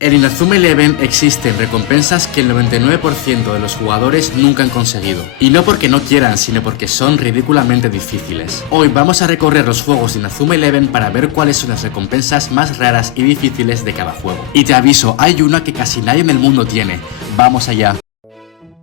En Inazuma Eleven existen recompensas que el 99% de los jugadores nunca han conseguido. Y no porque no quieran, sino porque son ridículamente difíciles. Hoy vamos a recorrer los juegos de Inazuma Eleven para ver cuáles son las recompensas más raras y difíciles de cada juego. Y te aviso, hay una que casi nadie en el mundo tiene. ¡Vamos allá!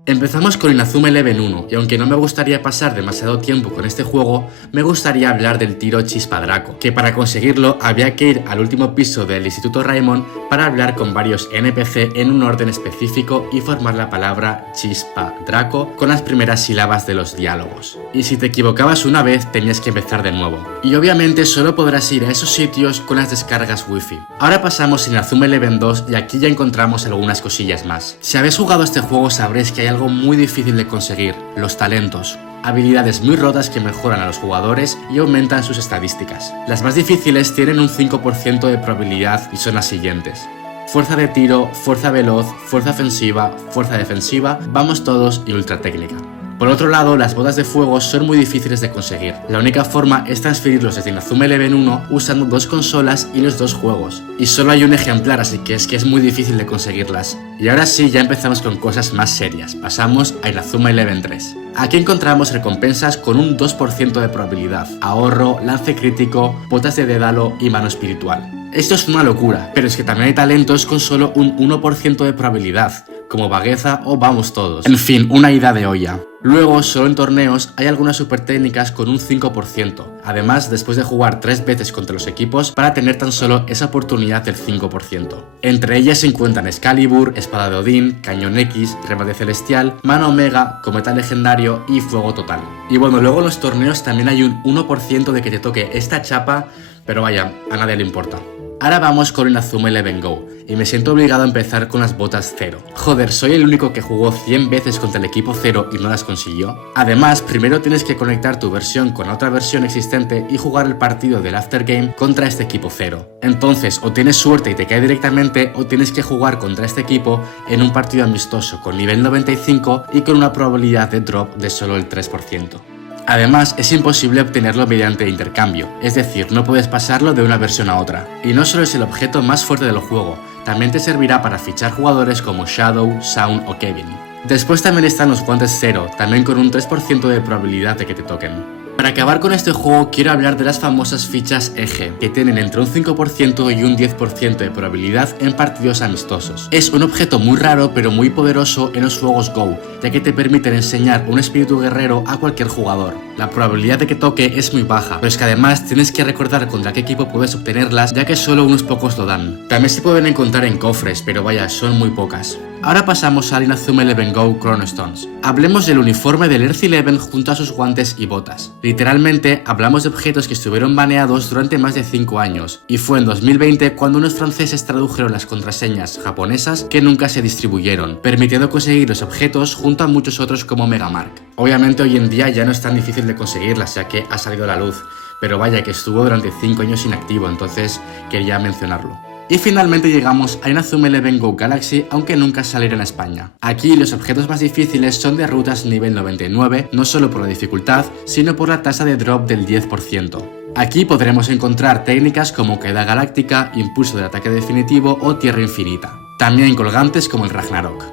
Empezamos con Inazuma Eleven 1, y aunque no me gustaría pasar demasiado tiempo con este juego, me gustaría hablar del tiro Chispa Draco, que para conseguirlo había que ir al último piso del Instituto Raimon para hablar con varios NPC en un orden específico y formar la palabra Chispa Draco con las primeras sílabas de los diálogos. Y si te equivocabas una vez, tenías que empezar de nuevo. Y obviamente solo podrás ir a esos sitios con las descargas Wi-Fi. Ahora pasamos a Inazuma Eleven 2 y aquí ya encontramos algunas cosillas más. Si habéis jugado este juego sabréis que hay algo muy difícil de conseguir, los talentos. Habilidades muy rotas que mejoran a los jugadores y aumentan sus estadísticas. Las más difíciles tienen un 5% de probabilidad y son las siguientes: fuerza de tiro, fuerza veloz, fuerza ofensiva, fuerza defensiva, vamos todos y ultra técnica. Por otro lado, las botas de fuego son muy difíciles de conseguir. La única forma es transferirlos desde Inazuma Eleven 1 usando dos consolas y los dos juegos. Y solo hay un ejemplar, así que es muy difícil de conseguirlas. Y ahora sí, ya empezamos con cosas más serias. Pasamos a Inazuma Eleven 3. Aquí encontramos recompensas con un 2% de probabilidad, ahorro, lance crítico, botas de Dédalo y mano espiritual. Esto es una locura, pero es que también hay talentos con solo un 1% de probabilidad, como Bagueza o Vamos Todos. En fin, una ida de olla. Luego, solo en torneos, hay algunas super técnicas con un 5%, además después de jugar 3 veces contra los equipos para tener tan solo esa oportunidad del 5%. Entre ellas se encuentran Excalibur, Espada de Odín, Cañón X, Remate Celestial, Mano Omega, Cometa Legendario y Fuego Total. Y bueno, luego en los torneos también hay un 1% de que te toque esta chapa, pero vaya, a nadie le importa. Ahora vamos con Inazuma Eleven Go, y me siento obligado a empezar con las botas 0. Joder, soy el único que jugó 100 veces contra el equipo 0 y no las consiguió. Además, primero tienes que conectar tu versión con otra versión existente y jugar el partido del aftergame contra este equipo 0. Entonces, o tienes suerte y te cae directamente, o tienes que jugar contra este equipo en un partido amistoso con nivel 95 y con una probabilidad de drop de solo el 3%. Además, es imposible obtenerlo mediante intercambio, es decir, no puedes pasarlo de una versión a otra. Y no solo es el objeto más fuerte del juego, también te servirá para fichar jugadores como Shadow, Sound o Kevin. Después también están los guantes 0, también con un 3% de probabilidad de que te toquen. Para acabar con este juego quiero hablar de las famosas fichas Eje, que tienen entre un 5% y un 10% de probabilidad en partidos amistosos. Es un objeto muy raro pero muy poderoso en los juegos Go, ya que te permiten enseñar un espíritu guerrero a cualquier jugador. La probabilidad de que toque es muy baja, pero es que además tienes que recordar contra qué equipo puedes obtenerlas, ya que solo unos pocos lo dan. También se pueden encontrar en cofres, pero vaya, son muy pocas. Ahora pasamos al Inazuma Eleven Go Chronostones. Hablemos del uniforme del Earth Eleven junto a sus guantes y botas. Literalmente, hablamos de objetos que estuvieron baneados durante más de 5 años, y fue en 2020 cuando unos franceses tradujeron las contraseñas japonesas que nunca se distribuyeron, permitiendo conseguir los objetos junto a muchos otros como Megamark. Obviamente hoy en día ya no es tan difícil de conseguirlas, ya que ha salido a la luz, pero vaya que estuvo durante 5 años inactivo, entonces quería mencionarlo. Y finalmente llegamos a Inazuma Eleven Go Galaxy, aunque nunca saliera en España. Aquí los objetos más difíciles son de rutas nivel 99, no solo por la dificultad, sino por la tasa de drop del 10%. Aquí podremos encontrar técnicas como Caída Galáctica, Impulso del Ataque Definitivo o Tierra Infinita. También colgantes como el Ragnarok.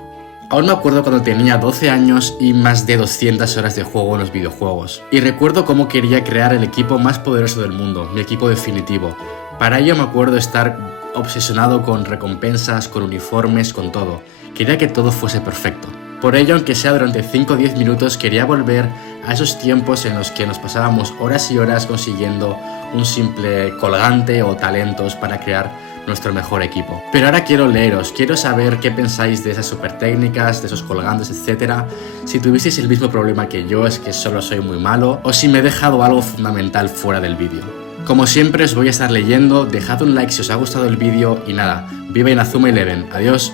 Aún me acuerdo cuando tenía 12 años y más de 200 horas de juego en los videojuegos. Y recuerdo cómo quería crear el equipo más poderoso del mundo, mi equipo definitivo. Para ello me acuerdo estar obsesionado con recompensas, con uniformes, con todo. Quería que todo fuese perfecto. Por ello, aunque sea durante 5 o 10 minutos, quería volver a esos tiempos en los que nos pasábamos horas y horas consiguiendo un simple colgante o talentos para crear nuestro mejor equipo. Pero ahora quiero leeros, quiero saber qué pensáis de esas super técnicas, de esos colgantes, etc. Si tuvisteis el mismo problema que yo, es que solo soy muy malo, o si me he dejado algo fundamental fuera del vídeo. Como siempre os voy a estar leyendo, dejad un like si os ha gustado el vídeo y nada, viva Inazuma Eleven, adiós.